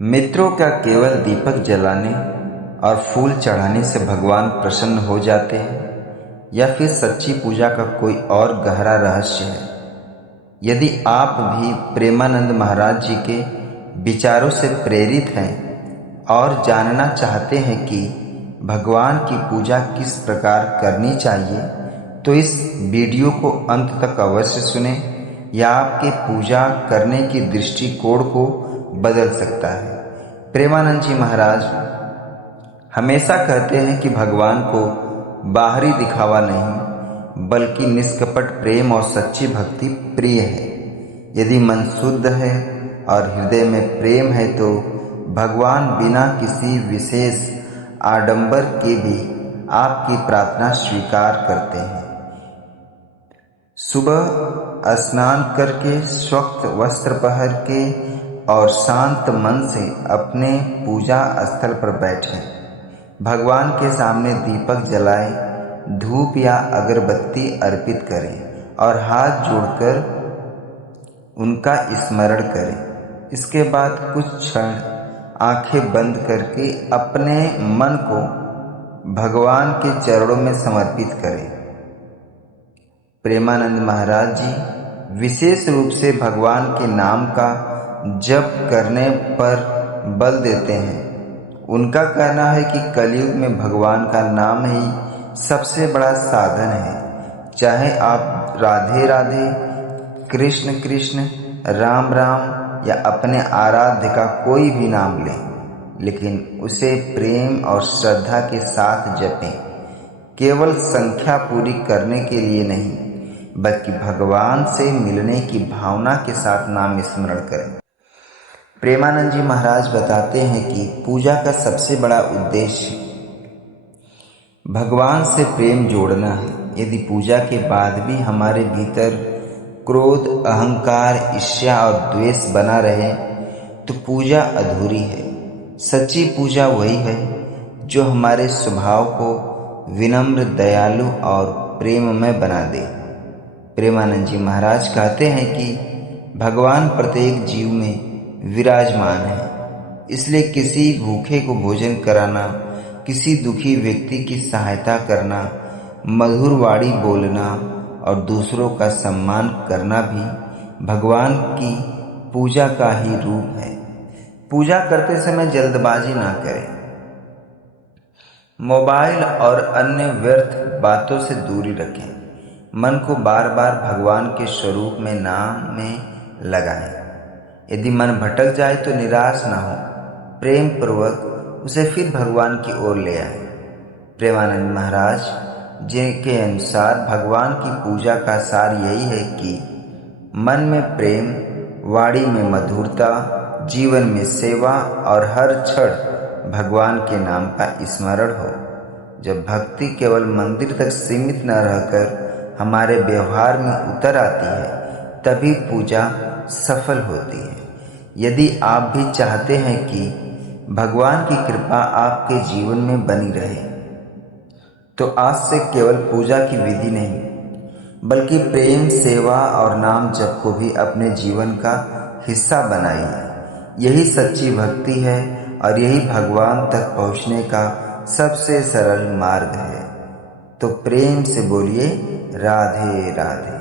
मित्रों, क्या केवल दीपक जलाने और फूल चढ़ाने से भगवान प्रसन्न हो जाते हैं, या फिर सच्ची पूजा का कोई और गहरा रहस्य है? यदि आप भी प्रेमानंद महाराज जी के विचारों से प्रेरित हैं और जानना चाहते हैं कि भगवान की पूजा किस प्रकार करनी चाहिए, तो इस वीडियो को अंत तक अवश्य सुनें। यह आपके पूजा करने की दृष्टिकोण को बदल सकता है। प्रेमानंद जी महाराज हमेशा कहते हैं कि भगवान को बाहरी दिखावा नहीं, बल्कि निष्कपट प्रेम और सच्ची भक्ति प्रिय है। यदि मन शुद्ध है और हृदय में प्रेम है, तो भगवान बिना किसी विशेष आडंबर के भी आपकी प्रार्थना स्वीकार करते हैं। सुबह स्नान करके, स्वच्छ वस्त्र पहन के और शांत मन से अपने पूजा स्थल पर बैठें। भगवान के सामने दीपक जलाएं, धूप या अगरबत्ती अर्पित करें और हाथ जोड़कर उनका स्मरण करें। इसके बाद कुछ क्षण आंखें बंद करके अपने मन को भगवान के चरणों में समर्पित करें। प्रेमानंद महाराज जी विशेष रूप से भगवान के नाम का जप करने पर बल देते हैं। उनका कहना है कि कलयुग में भगवान का नाम ही सबसे बड़ा साधन है। चाहे आप राधे राधे, कृष्ण कृष्ण, राम राम या अपने आराध्य का कोई भी नाम लें, लेकिन उसे प्रेम और श्रद्धा के साथ जपें। केवल संख्या पूरी करने के लिए नहीं, बल्कि भगवान से मिलने की भावना के साथ नाम स्मरण करें। प्रेमानंद जी महाराज बताते हैं कि पूजा का सबसे बड़ा उद्देश्य भगवान से प्रेम जोड़ना है। यदि पूजा के बाद भी हमारे भीतर क्रोध, अहंकार, ईर्ष्या और द्वेष बना रहे, तो पूजा अधूरी है। सच्ची पूजा वही है जो हमारे स्वभाव को विनम्र, दयालु और प्रेममय बना दे। प्रेमानंद जी महाराज कहते हैं कि भगवान प्रत्येक जीव में विराजमान है, इसलिए किसी भूखे को भोजन कराना, किसी दुखी व्यक्ति की सहायता करना, मधुर वाणी बोलना और दूसरों का सम्मान करना भी भगवान की पूजा का ही रूप है। पूजा करते समय जल्दबाजी ना करें। मोबाइल और अन्य व्यर्थ बातों से दूरी रखें। मन को बार बार भगवान के स्वरूप में, नाम में लगाएं। यदि मन भटक जाए तो निराश ना हो, प्रेम पूर्वक उसे फिर भगवान की ओर ले आए। प्रेमानंद महाराज जी के अनुसार भगवान की पूजा का सार यही है कि मन में प्रेम, वाणी में मधुरता, जीवन में सेवा और हर क्षण भगवान के नाम का स्मरण हो। जब भक्ति केवल मंदिर तक सीमित न रहकर हमारे व्यवहार में उतर आती है, तभी पूजा सफल होती है। यदि आप भी चाहते हैं कि भगवान की कृपा आपके जीवन में बनी रहे, तो आज से केवल पूजा की विधि नहीं, बल्कि प्रेम, सेवा और नाम जप को भी अपने जीवन का हिस्सा बनाइए। यही सच्ची भक्ति है और यही भगवान तक पहुंचने का सबसे सरल मार्ग है। तो प्रेम से बोलिए राधे राधे।